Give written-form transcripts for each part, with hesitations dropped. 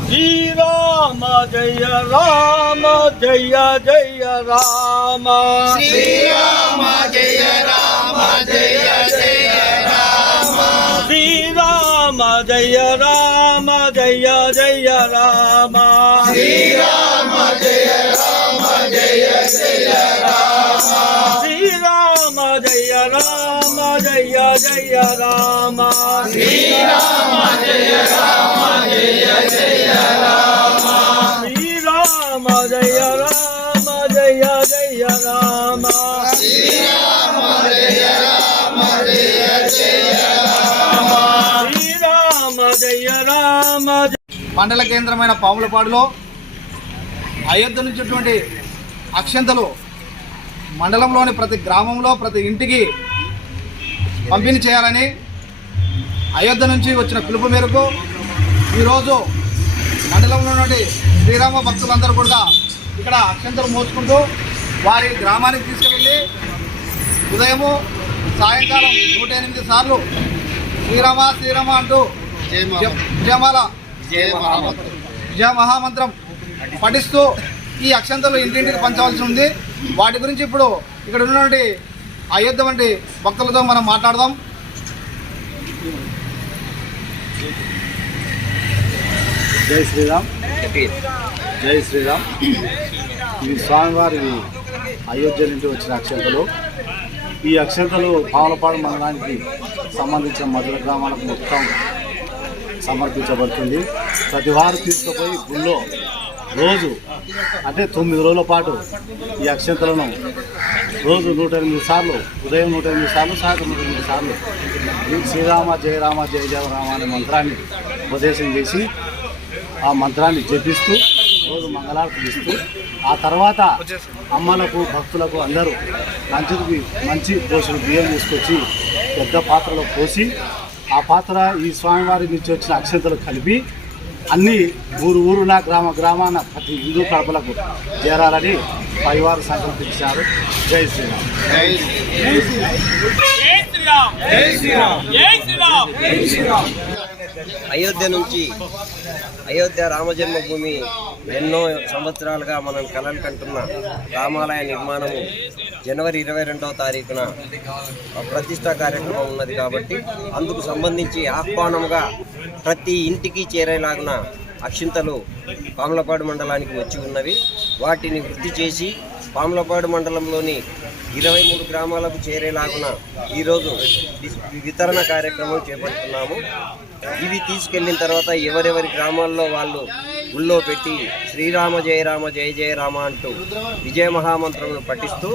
శ్రీరామ జయ రామ జయ జయ రామ శ్రీరామ జయ రామ జయ జయ రామ శ్రీరామ జయ రామ జయ జయ రామ శ్రీరామ జయ రామ జయ జయ రామ శ్రీరామ జయ రామ జయ జయ రామ శ్రీరామ జయ రామ జయ జయ రామ శ్రీరామ జయ రామ జయ జయ రామ శ్రీరామ జయ రామ జయ జయ రామ శ్రీరామ జయ రామ. మండల కేంద్రమైన పాములపాడులో అయోధ్య నుంచిటువంటి అక్షంతలు మండలంలోని ప్రతి గ్రామంలో ప్రతి ఇంటికి పంపిణీ చేయాలని అయోధ్య నుంచి వచ్చిన పిలుపు మేరకు ఈరోజు మండలంలో ఉన్నటువంటి శ్రీరామ భక్తులందరూ కూడా ఇక్కడ అక్షంతలు మోసుకుంటూ వారి గ్రామానికి తీసుకువెళ్ళి ఉదయము సాయంకాలం 108 సార్లు శ్రీరామ శ్రీరామ అంటూ విజయ మహామంత్రం పఠిస్తూ ఈ అక్షంతలు ఇంటింటికి పంచవలసి ఉంది. వాటి గురించి ఇప్పుడు ఇక్కడ ఉన్నటువంటి అయోధ్య వంటి భక్తులతో మనం మాట్లాడదాం. జై శ్రీరామ్, జై శ్రీరామ్. ఇది స్వామివారి అయోధ్య నుండి వచ్చిన అక్షంతలు. ఈ అక్షంతలు పాములపాడు మండలానికి సంబంధించిన మధుర గ్రామాలకు మొత్తం సమర్పించబడుతుంది. ప్రతి వారు తీసుకుపోయి గుళ్ళో రోజు అంటే 9 రోజుల పాటు ఈ అక్షంతలను రోజు 108 సార్లు, ఉదయం 108 సార్లు, సాయంత్రం 108 సార్లు శ్రీరామ జయ రామ జయ జయ రామ అనే మంత్రాన్ని ఉపదేశం చేసి ఆ మంత్రాన్ని జపిస్తూ రోజు మంగళారతులు ఇస్తూ ఆ తర్వాత అమ్మలకు భక్తులకు అందరూ మంచి దోషులు బియ్యం తీసుకొచ్చి పెద్ద పాత్రలో పోసి ఆ పాత్ర ఈ స్వామివారి నుంచి వచ్చిన అక్షంతలు కలిపి అన్ని ఊరున గ్రామాన ప్రతి హిందూ కడపలకు చేరాలని పైవారు సంకల్పించారు. జై శ్రీరామ్. అయోధ్య నుంచి అయోధ్య రామజన్మభూమి ఎన్నో సంవత్సరాలుగా మనం కలలు కంటున్న రామాలయ నిర్మాణము జనవరి 22వ తారీఖున ప్రతిష్టా కార్యక్రమం ఉన్నది కాబట్టి అందుకు సంబంధించి ఆహ్వానంగా ప్రతి ఇంటికి చేరేలాగున అక్షింతలు పాములపాడు మండలానికి వచ్చి ఉన్నవి. వాటిని వృద్ధి చేసి పాములపాడు మండలంలోని 23 గ్రామాలకు చేరేలాగున ఈరోజు వితరణ కార్యక్రమం చేపడుతున్నాము. ఇవి తీసుకెళ్లిన తర్వాత ఎవరెవరి గ్రామాల్లో వాళ్ళు గుళ్ళో పెట్టి శ్రీరామ జయ రామ జయ జయ రామ అంటూ విజయ మహామంత్రమును పఠిస్తూ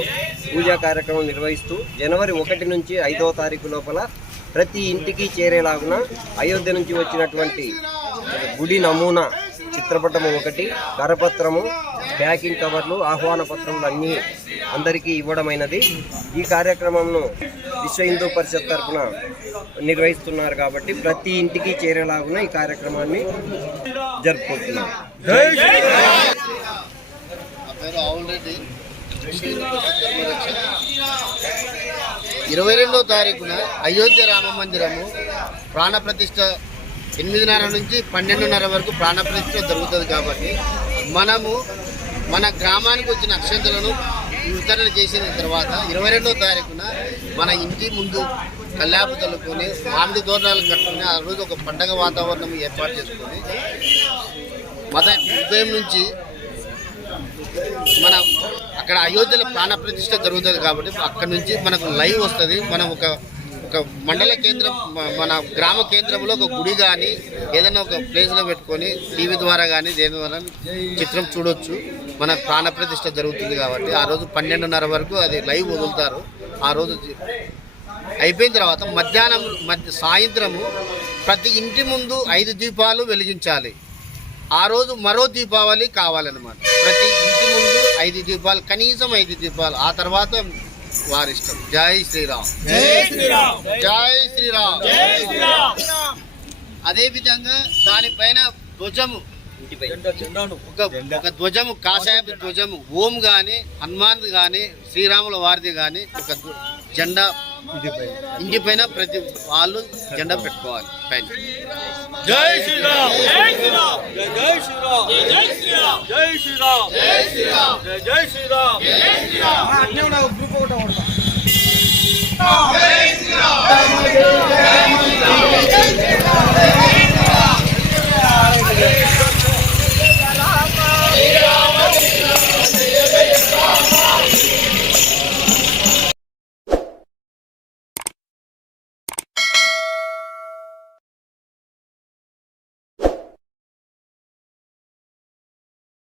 పూజా కార్యక్రమం నిర్వహిస్తూ జనవరి 1 నుంచి 5వ తారీఖు లోపల ప్రతి ఇంటికి చేరేలాగున అయోధ్య నుంచి వచ్చినటువంటి గుడి నమూనా చిత్రపటము 1, కరపత్రము, ప్యాకింగ్ కవర్లు, ఆహ్వాన పత్రములు అన్నీ అందరికీ ఇవ్వడమైనది. ఈ కార్యక్రమంను విశ్వ హిందూ పరిషత్ తరఫున నిర్వహిస్తున్నారు కాబట్టి ప్రతి ఇంటికి చేరేలాగున ఈ కార్యక్రమాన్ని జరుపుకుంటున్నాం. 22వ తారీఖున అయోధ్య రామ మందిరము ప్రాణప్రతిష్ఠ 8:30 నుంచి 12:30 వరకు ప్రాణప్రతిష్ఠ జరుగుతుంది కాబట్టి మనము మన గ్రామానికి వచ్చిన అక్షంతలను వితరణ చేసిన తర్వాత 22వ తారీఖున మన ఇంటి ముందు కల్లాపు తలుపుకొని మామిడి తోరణాలు కట్టుకుని ఆ రోజు ఒక పండగ వాతావరణం ఏర్పాటు చేసుకొని ఉదయం నుంచి మన అక్కడ అయోధ్యలో ప్రాణప్రతిష్ఠ జరుగుతుంది కాబట్టి అక్కడ నుంచి మనకు లైవ్ వస్తుంది. మనం ఒక మండల కేంద్రం మన గ్రామ కేంద్రంలో ఒక గుడి కానీ ఏదైనా ఒక ప్లేస్లో పెట్టుకొని టీవీ ద్వారా కానీ దేని ద్వారా చిత్రం చూడొచ్చు. మన ప్రాణప్రతిష్ఠ జరుగుతుంది కాబట్టి ఆ రోజు 12:30 వరకు అది లైవ్ వదులుతారు. ఆ రోజు అయిపోయిన తర్వాత సాయంత్రము ప్రతి ఇంటి ముందు 5 దీపాలు వెలిగించాలి. ఆ రోజు మరో దీపావళి కావాలన్నమాట. ప్రతి ఇంటి ముందు 5 దీపాలు, కనీసం 5 దీపాలు. ఆ తర్వాత వారిష్టం. జై శ్రీరామ్, జై శ్రీరామ్, జై శ్రీరామ్, జై శ్రీరామ్. అదేవిధంగా దానిపైన ధ్వజము, ఒక ధ్వజము, కాషాయపు ధ్వజము, ఓం కానీ హనుమాన్ కానీ శ్రీరాముల వారిది కానీ ఒక జెండా ఇంటిపైన ప్రతి వాళ్ళు జెండా పెట్టుకోవాలి పైన. జై శ్రీరామ్, జై శ్రీరామ్, జై శ్రీరామ్ జై జై శ్రీరామ్ అట్నే గ్రూప్ ఒకటి